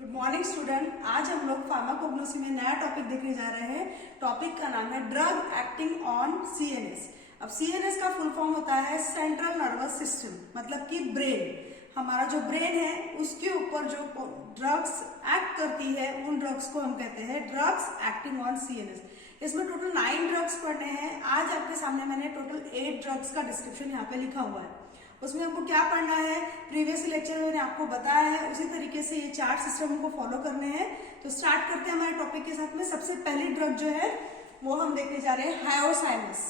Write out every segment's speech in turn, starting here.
Good morning student. आज हम लोग फार्माकोग्नोसी में नया टॉपिक देखने जा रहे हैं। टॉपिक का नाम है ड्रग एक्टिंग ऑन सीएनएस। अब सीएनएस का फुल फॉर्म होता है सेंट्रल नर्वस सिस्टम, मतलब कि ब्रेन। हमारा जो ब्रेन है उसके ऊपर जो ड्रग्स एक्ट करती है उन ड्रग्स को हम कहते हैं ड्रग्स एक्टिंग ऑन सीएनएस। इसमें टोटल 9 ड्रग्स पढ़ने हैं। आज आपके सामने मैंने टोटल 8 ड्रग्स का डिस्क्रिप्शन यहाँ पे लिखा हुआ है। उसमें हमको क्या पढ़ना है, प्रीवियस लेक्चर में मैंने आपको बताया है, उसी तरीके से ये 4 सिस्टम हमको फॉलो करने हैं। तो स्टार्ट करते हैं हमारे टॉपिक के साथ में। सबसे पहली ड्रग जो है वो हम देखने जा रहे हैं हायोसाइमस।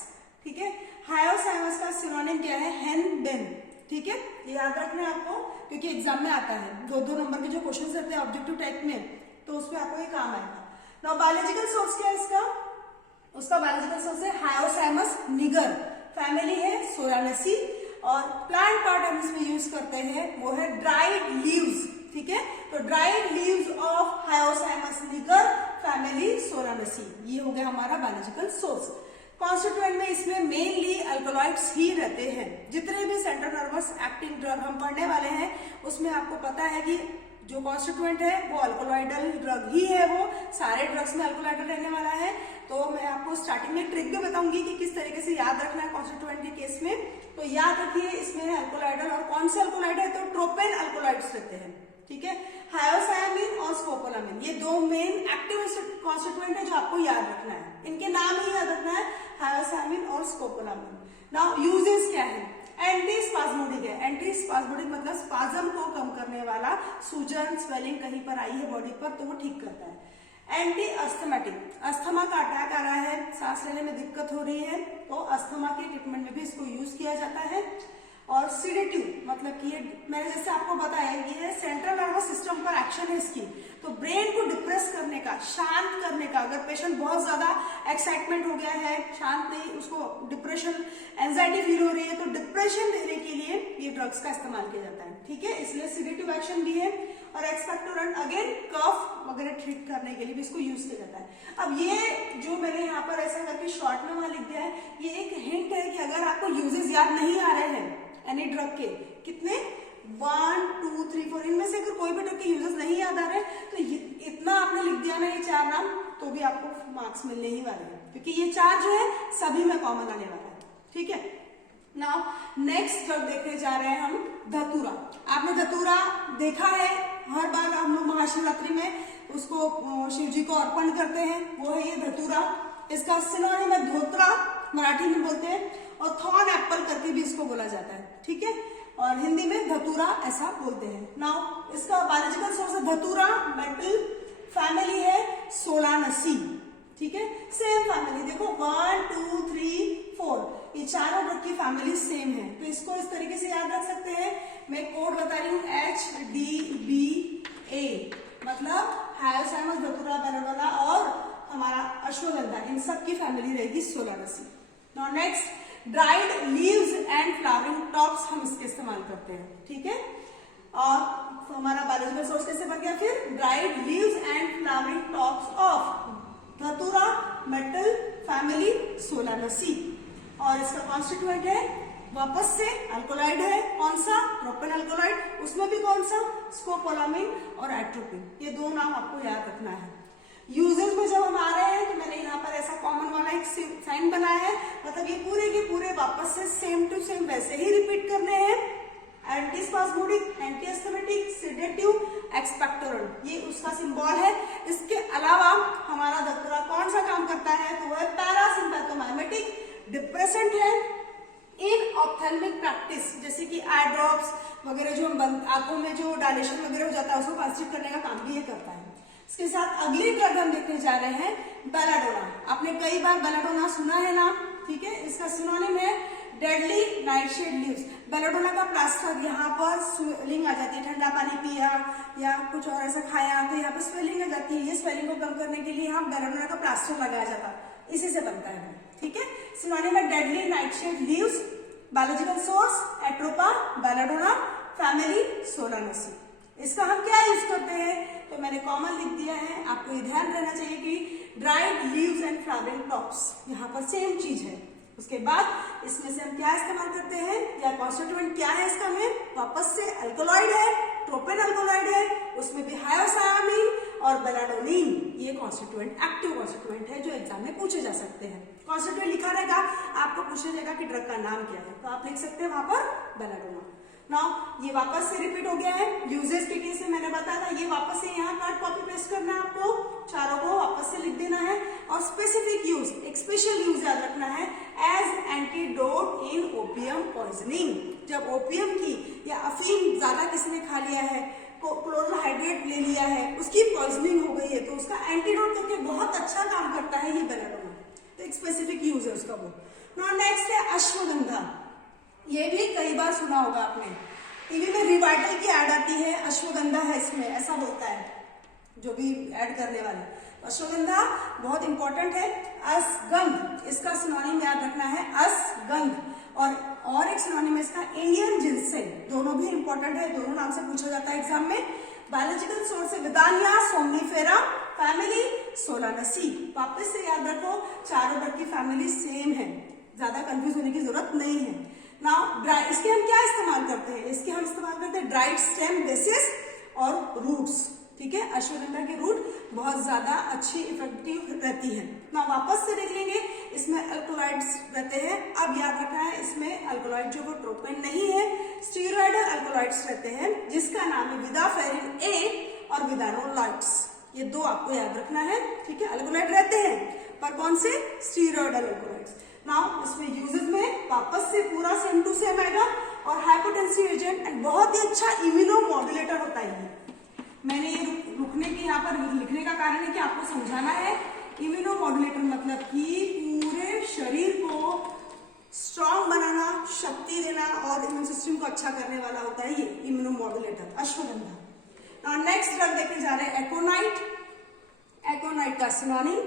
ठीक है, हायोसाइमस का सिनोनिम क्या है, हेनबेन। ठीक है, ये याद रखना है आपको, क्योंकि एग्जाम में आता है। 2-2 नंबर के जो क्वेश्चन रहते हैं ऑब्जेक्टिव टाइप में, तो उसमें आपको ये काम आएगा। नाउ बायोलॉजिकल सोर्स क्या है इसका, उसका बायोलॉजिकल सोर्स है हायोसाइमस निगर, फैमिली है सोलानेसी, और प्लांट पार्ट हम इसमें यूज करते हैं वो है ड्राइड लीव्स। ठीक है, तो dried leaves of hyoscyamus nigger, family Solanaceae, ये हो गया हमारा बायोलॉजिकल सोर्स। कॉन्स्टिट्यूएंट में इसमें मेनली अल्कोलॉइड्स ही रहते हैं। जितने भी सेंट्रल नर्वस एक्टिंग ड्रग हम पढ़ने वाले हैं उसमें आपको पता है कि जो कॉन्स्टिट्यूएंट है वो अल्कोलॉइडल ड्रग ही है। वो सारे ड्रग्स में अल्कोलॉइडल रहने वाला है। तो मैं आपको स्टार्टिंग में ट्रिक भी बताऊंगी कि किस तरीके से याद रखना है कॉन्स्टिट्यूएंट के केस में। तो याद रखिए इसमें है अल्कोलॉइडल, और कौन से अल्कोलॉइड है तो ट्रोपेन अल्कोलॉइड्स रहते हैं। ठीक है, हायोसायामिन और स्कोपोलामिन, ये 2 मेन एक्टिव कॉन्स्टिट्यूएंट है जो आपको याद रखना है। इनके नाम ही याद रखना है, हायोसायामिन और स्कोपोलामिन। नाउ यूजेस क्या है, एंटी स्पाज्मोडिक है। एंटी स्पाज्मोडिक मतलब स्पाज्म को कम करने वाला, सूजन स्वेलिंग कहीं पर आई है बॉडी पर तो वो ठीक करता है। एंटी अस्थमेटिक, अस्थमा का अटैक आ रहा है, सांस लेने में दिक्कत हो रही है, तो अस्थमा के ट्रीटमेंट में भी इसको यूज किया जाता है। और सीडेटिव मतलब कि ये मैंने जैसे आपको बताया ये सेंट्रल नर्वस सिस्टम पर एक्शन है इसकी, तो ब्रेन को डिप्रेस करने का, शांत करने का। अगर पेशेंट बहुत ज्यादा एक्साइटमेंट हो गया है, शांत नहीं, उसको डिप्रेशन एंजाइटी फील हो रही है, तो डिप्रेशन देने के लिए ये ड्रग्स का इस्तेमाल किया जाता है। ठीक है, इसलिए सीडेटिव एक्शन भी है। और एक्सपेक्टोरेंट अगेन कफ वगैरह ट्रीट करने के लिए भी इसको यूज किया जाता है। अब ये जो मैंने यहाँ पर ऐसा करके शॉर्ट में वहां लिख दिया है, ये एक हिंट है कि अगर आपको यूजेस याद नहीं आ रहे हैं एनी ड्रग के, कितने 1, 2, 3, 4, इनमें से अगर कोई भी ड्रग के यूजेस नहीं याद आ रहे तो इतना आपने लिख दिया ना ये 4 नाम, तो भी आपको मार्क्स मिलने ही वाले हैं, क्योंकि ये 4 जो है सभी में कॉमन आने वाला है। ठीक है, नाउ नेक्स्ट ड्रग देखने जा रहे हैं हम, धतूरा। आपने धतूरा देखा है, हर बार हम लोग महाशिवरात्रि में उसको शिव जी को अर्पण करते हैं, वो है ये धतूरा। इसका सिनोनिम है धोत्रा, मराठी में बोलते हैं, और थॉर्न एप्पल करके भी इसको बोला जाता है। ठीक है, और हिंदी में धतूरा ऐसा बोलते हैं। नाउ इसका बायोलॉजिकल सोर्स है धतूरा मेटल, फैमिली है सोलानेसी। ठीक है, सेम फैमिली, देखो 1, 2, 3, 4, ये चारों ड्रग की फैमिली सेम है, तो इसको इस तरीके से याद रख सकते हैं। मैं कोड बता रही हूँ HDBA, मतलब हायोसाइमस, धतूरा, बेलेडोना और हमारा अश्वगंधा, इन सब की फैमिली रहेगी Solanaceae. Now next dried leaves and flowering tops हम इसके इस्तेमाल करते हैं। ठीक है, और हमारा बायोलॉजिकल सोर्स कैसे बन गया फिर, dried leaves and flowering tops of धतूरा मेटल, फैमिली सोलानेसी। और इसका कॉन्स्टिट्यूएंट है वापस से अल्कोलॉइड है, कौन सा, प्रोपेन अल्कोलॉइड, उसमें भी कौन सा, स्कोपोलामिन और एट्रोपिन। ये 2 नाम आपको याद रखना है। यूजेस में जब हम आ रहे हैं तो मैंने यहाँ पर ऐसा कॉमन वाला एक साइन बनाया है, मतलब ये पूरे के पूरे वापस से सेम टू सेम वैसे ही रिपीट करने हैं। Anti spasmodic, anti asthmatic, sedative, expectorant, ये उसका सिंबल है। इसके अलावा हमारा धतूरा कौन सा काम करता है, तो वो है पैरासिम्पैथोमाइमेटिक, डिप्रेसेंट है। इन ऑप्थेल्मिक प्रैक्टिस जैसे कि आई ड्रॉप्स वगैरह, जो हम आंखों में जो डायलेशन वगैरह हो जाता है उसको कंस्ट्रिक्ट करने का काम भी ये करता है। इसके साथ अगली ड्रग हम देखने जा रहे हैं बेलाडोना। आपने कई बार बेलाडोना सुना है नाम। ठीक है, इसका सिनोनिम है डेडली नाइटशेड लीव्स। बेलाडोना का प्लास्टर, यहाँ पर स्वेलिंग आ जाती है, ठंडा पानी पिया या कुछ और ऐसा खाया तो यहाँ पर स्वेलिंग आ जाती है। ये स्वेलिंग को कम करने के लिए यहाँ बेलाडोना का प्लास्टर लगाया जाता है, इसी से बनता है। ठीक है, सिनोनिम है deadly nightshade leaves, biological source Atropa, belladonna, family Solanaceae. इसका हम क्या यूज करते हैं, तो मैंने कॉमन लिख दिया है, आपको ये ध्यान रहना चाहिए कि dried leaves and flowering tops, यहाँ पर सेम चीज है। उसके बाद इसमें से हम क्या इस्तेमाल करते हैं, या कॉन्स्टिट्यूएंट क्या है इसका, में वापस से अल्कोलॉइड है, ट्रोपेन अल्कोलॉइड है, उसमें भी हायोसायामिन और बेलाडोनिन ये कॉन्स्टिट्यूएंट, एक्टिव कॉन्स्टिट्यूएंट है जो एग्जाम में पूछे जा सकते हैं। कॉन्स्टिट्यूएंट लिखा रहेगा, आपको पूछा जाएगा कि ड्रग का नाम क्या है, तो आप लिख सकते हैं वहां पर बेलाडोना। नाउ ये वापस से रिपीट हो गया है। यूजेस के केस में मैंने बताया था, ये वापस से यहाँ कट कॉपी पेस्ट करना है, आपको चारों को वापस से लिख देना है। और स्पेसिफिक यूज, एक स्पेशल यूज याद रखना है, एज एंटीडोट इन ओपियम पॉइजनिंग। जब ओपियम की या अफीम ज्यादा किसी ने खा लिया है, क्लोरल हाइड्रेट ले लिया है, उसकी पॉइजनिंग हो गई है, तो उसका एंटीडोट करके बहुत अच्छा काम करता है ये बेलाडोना। तो एक स्पेसिफिक यूज है उसका वो। नाउ नेक्स्ट है अश्वगंधा। ये भी कई बार सुना होगा आपने, टीवी में रिवाइटल की ऐड आती है, अश्वगंधा है इसमें, ऐसा बोलता है जो भी ऐड करने वाले। अश्वगंधा बहुत इंपॉर्टेंट है। असगंध, इसका सिनोनिम याद रखना है, असगंध। और एक सिनोनिम है इसका इंडियन जिनसेन। दोनों भी इंपॉर्टेंट है, दोनों नाम से पूछा जाता है एग्जाम में। बायोलॉजिकल सोर्स है विदानिया सोमनीफेरा, फैमिली सोलानेसी। वापस से याद रखो, चारों ड्रग की फैमिली सेम है, ज्यादा कंफ्यूज होने की जरूरत नहीं है। नाउ इसके हम क्या इस्तेमाल करते हैं, इसके हम इस्तेमाल करते हैं ड्राइड स्टेम बेसिस और रूट्स। ठीक है, अश्वगंधा की रूट बहुत ज्यादा अच्छी इफेक्टिव रहती है। ना वापस से देख लेंगे, इसमें अल्कोलॉइड्स रहते हैं। अब याद रखना है, इसमें अल्कोलॉइड जो वो ट्रोपेन नहीं है, स्टीरॉयडल अल्कोलॉइड्स रहते हैं, जिसका नाम है विदाफेरिन ए और विदानोलॉइड्स। ये दो आपको याद रखना है। ठीक है, अल्कोलॉइड रहते हैं, पर कौन से? Steroidal alkaloids. नाउ इसमें यूजेस में वापस से पूरा सेम टू सेम आएगा। और हाइपोटेंसिव एजेंट एंड बहुत ही अच्छा इम्यूनोमॉड्यूलेटर होता है ये। मैंने ये रुकने के यहाँ पर लिखने का कारण है कि आपको समझाना है, इम्यूनोमॉड्यूलेटर मतलब कि पूरे शरीर को स्ट्रॉन्ग बनाना, शक्ति देना और इम्यून सिस्टम को अच्छा करने वाला होता है ये इम्यूनोमॉड्यूलेटर अश्वगंधा। नेक्स्ट ड्रग देखने जा रहे हैं एकोनाइट। एकोनाइट का सिनोनिम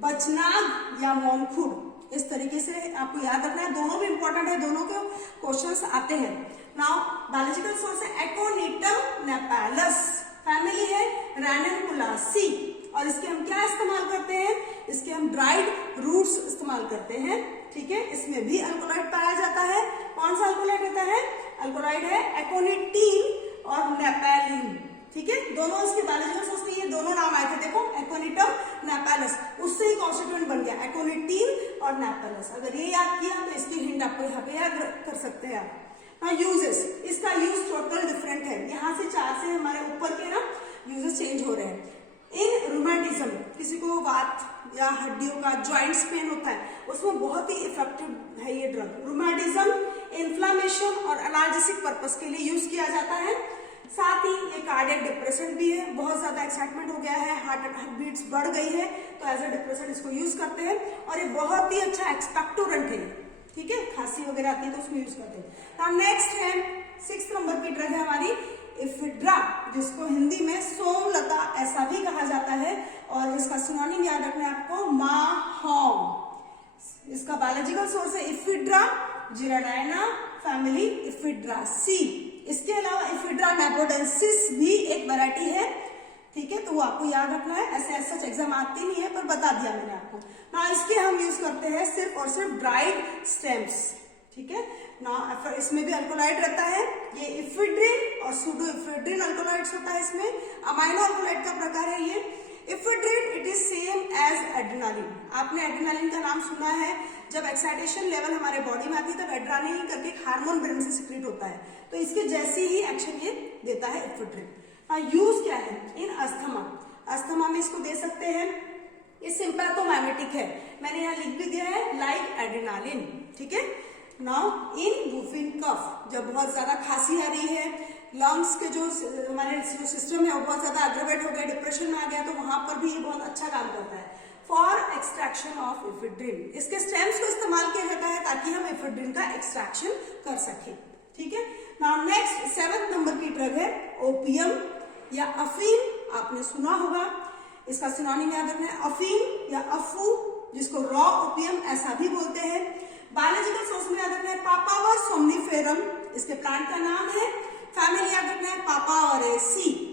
बचनाग या मोनखुड। इस तरीके से आपको याद रखना है, दोनों भी इंपॉर्टेंट है, दोनों के क्वेश्चंस आते हैं। नाउ बायोलॉजिकल सोर्स है एकोनिटम नेपालस, फैमिली है रैननकुलासी। और इसके हम क्या इस्तेमाल करते हैं? इसके हम ड्राइड रूट्स इस्तेमाल करते हैं। ठीक है, इसमें भी अल्कोलॉइड पाया जाता है। कौन सा अल्कोलॉइड रहता है? अल्कोलॉइड है एकोनिटीन और नेपेलिन। ठीक है, दोनों इसके बायोलॉजिकल सोर्स में ये दोनों नाम आए थे, देखो एकोनिटम नेपेलस, उससे ही कॉन्स्टिट्यूएंट बन गया एकोनिटीन और नेपेलस। अगर ये याद किया तो इसकी हिंट आपको यहाँ पे याद कर सकते हैं आप। हाँ, यूजेस, इसका यूज टोटल डिफरेंट है। यहाँ से 4 से हमारे ऊपर के ना यूजेस चेंज हो रहे हैं। इन रूमेटिज्म, किसी को वात या हड्डियों का जॉइंट्स पेन होता है, उसमें बहुत ही इफेक्टिव है ये ड्रग। रूमेटिज्म, इन्फ्लामेशन और एनाल्जेसिक पर्पस के लिए यूज किया जाता है। साथ ही ये कार्डियक डिप्रेशन भी है, बहुत ज्यादा एक्साइटमेंट हो गया है, हार्ट बीट्स बढ़ गई है, तो एज ए डिप्रेशन इसको यूज करते हैं। और ये बहुत ही अच्छा एक्सपेक्टोरेंट है। ठीक है, खांसी वगैरह आती है तो उसमें यूज करते हैं। नेक्स्ट है 6 नंबर की ड्रग है हमारी इफिड्रा, जिसको हिंदी में सोमलता ऐसा भी कहा जाता है। और इसका सिनोनिम याद रखना है आपको, माहौम। इसका बायोलॉजिकल सोर्स है इफिड्रा जिराडाइना, फैमिली इफिड्रासी। इसके अलावा इफिड्रा नेपोडेंसिस भी एक वैरायटी है। ठीक है, तो वो आपको याद रखना है। ऐसे सच एग्जाम आती नहीं है, पर बता दिया मैंने आपको ना। इसके हम यूज करते हैं सिर्फ और सिर्फ ड्राइड स्टेम्स। ठीक है ना, इसमें भी अल्कोलॉइड रहता है। ये इफिड्रिन और सूडो इफिड्रिन अल्कोलॉइड्स होता है इसमें। अमाइनो अल्कोलॉइड का प्रकार है ये। Ephedrine it is same as adrenaline. आपने एड्रेनालिन का नाम सुना है, जब एक्साइटेशन लेवल हमारे बॉडी में आती है तब एड्रेनालिन करके एक हार्मोन ब्रेन से सिक्रीट होता है, तो इसके जैसी ही एक्शन ये देता है इफिड्रिन। यूज क्या है? इन अस्थमा, अस्थमा में इसको दे सकते हैं। ये सिंपैथोमाइमेटिक है, मैंने यहाँ लिख भी दिया है लाइक एड्रेनालिन। ठीक है, नाउ इन वुफिन कफ, जब बहुत ज्यादा खांसी आ रही है, लंग्स के जो हमारे जो सिस्टम है वो बहुत ज्यादा एग्रेवेट हो गया, डिप्रेशन में आ गया, तो वहां पर भी ये बहुत अच्छा काम करता है। फॉर एक्सट्रैक्शन ऑफ इफिड्रिन, इसके स्टेम्स को इस्तेमाल किया जाता है ताकि हम इफिड्रिन का एक्सट्रैक्शन कर सके। ठीक है, नाउ नेक्स्ट 7 नंबर की ड्रग है ओपियम या अफीम। आपने सुना होगा, इसका सिनोनिम याद रखना है अफीम या अफू, जिसको रॉ ओपियम ऐसा भी बोलते हैं। बायोलॉजिकल सोर्स में याद रखना है पापावर सोमनीफेरम, इसके प्लांट का नाम है। फैमिली याद रखना है पापावरेसी।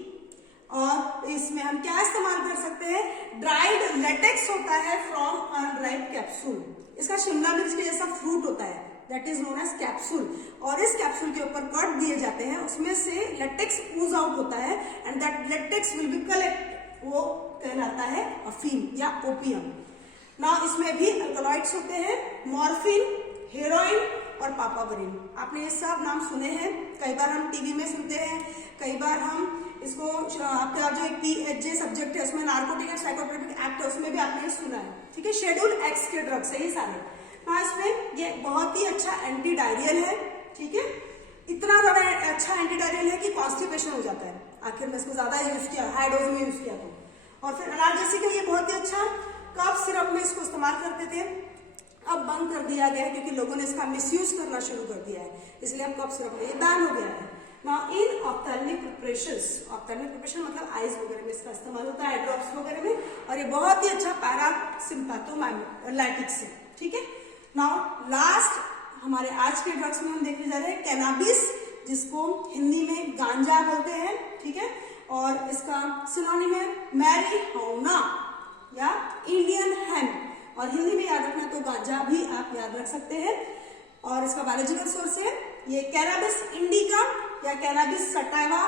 और इसमें हम क्या इस्तेमाल कर सकते हैं? ड्राइड लेटेक्स होता है फ्रॉम अनराइप कैप्सूल। इसका शिमला मिर्च के जैसा फ्रूट होता है, that is known as capsule. और इस कैप्सूल के ऊपर कट दिए जाते हैं, उसमें से लेटेक्स ऊज आउट होता है and that latex will be वो कहलाता है अफीम या ओपियम। ना इसमें भी अल्कलॉइड्स होते हैं, मॉर्फिन, हेरोइन और पापावरिन। आपने ये सब नाम सुने हैं, कई बार हम टीवी में सुनते हैं, कई बार हम इसको आपका जो एक PHJ सब्जेक्ट है उसमें नार्कोटिक एंड साइकोट्रोपिक एक्ट है उसमें भी आपने ये सुना है, ठीक है। शेड्यूल एक्स के ड्रग्स है ये सारे। हाँ, इसमें ये बहुत ही अच्छा एंटी डायरियल है, ठीक है। इतना ज्यादा अच्छा एंटी डायरियल है कि कॉन्स्टिपेशन हो जाता है आखिर में इसको ज्यादा यूज किया, हाई डोज में यूज किया तो। और फिर एनाल्जेसिक है ये बहुत ही अच्छा, कफ सिरप में इसको इस्तेमाल करते थे, अब बंद कर दिया गया है क्योंकि लोगों ने इसका मिसयूज करना शुरू कर दिया है, इसलिए अब कफ सिरप में ये बैन हो गया है। Now in ophthalmic preparations, ophthalmic preparation मतलब आइज वगैरह में इसका इस्तेमाल होता है, ड्रॉप्स वगैरह में, और ये बहुत ही अच्छा पैरासिम्पैथोलाइटिक्स है, ठीक है। नाउ लास्ट हमारे आज के ड्रग्स में हम देखने जा रहे हैं कैनाबिस, जिसको हिंदी में गांजा बोलते हैं, ठीक है। और इसका सिनोनिम है मैरिजुआना या इंडियन हेम्प, और हिंदी में याद रखना तो गांजा भी आप याद रख सकते हैं। और इसका बायोलॉजिकल सोर्स है ये कैनाबिस इंडिका या कैनाबिस सटाइवा,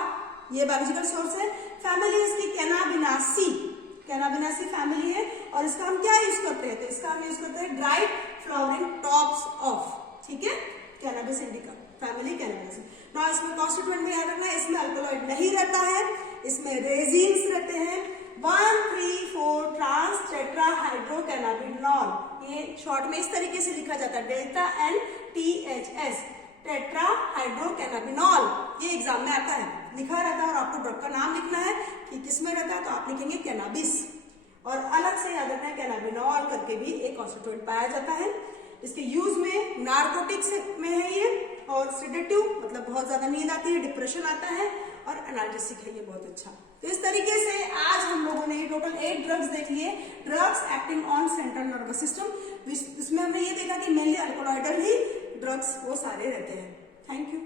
ये बायोलॉजिकल सोर्स है। फैमिली इसकी कैनाबिनासी फैमिली है। और इसका हम क्या यूज करते हैं, तो इसका हम यूज करते हैं ड्राइड फ्लावरिंग टॉप्स ऑफ, ठीक है, कैनाबिस इंडिका फैमिली कैनाबिनासी। ना इसमें कॉन्स्टिट्यूएंट में याद रखना है, इसमें अल्कलॉइड नहीं रहता है, इसमें रेजिन्स रहते हैं, 1,3,4 ट्रांस टेट्राहाइड्रोकैनाबिनॉल, ये शॉर्ट में इस तरीके से लिखा जाता है डेल्टा NTHS, टेट्राहाइड्रोकैनाबिनॉल। ये एग्जाम में आता है, लिखा रहता है, और आपको ड्रग का नाम लिखना है कि किसमें रहता है, तो आप लिखेंगे कैनाबिस, और अलग से याद रखना है कैनाबिनॉल करके भी एक कॉन्स्टिट्यूएंट पाया जाता है। इसके यूज में नार्कोटिक्स में है ये, और सिडेटिव मतलब बहुत ज्यादा नींद आती है, डिप्रेशन आता है, और एनाल्जेसिक है ये बहुत अच्छा। तो इस तरीके से आज हम लोगों ने टोटल 8 ड्रग्स देख लिए, drugs acting on central nervous system. इसमें हमने ये देखा कि मेनली अल्कोलॉइडल ही ड्रग्स वो सारे रहते हैं। Thank you.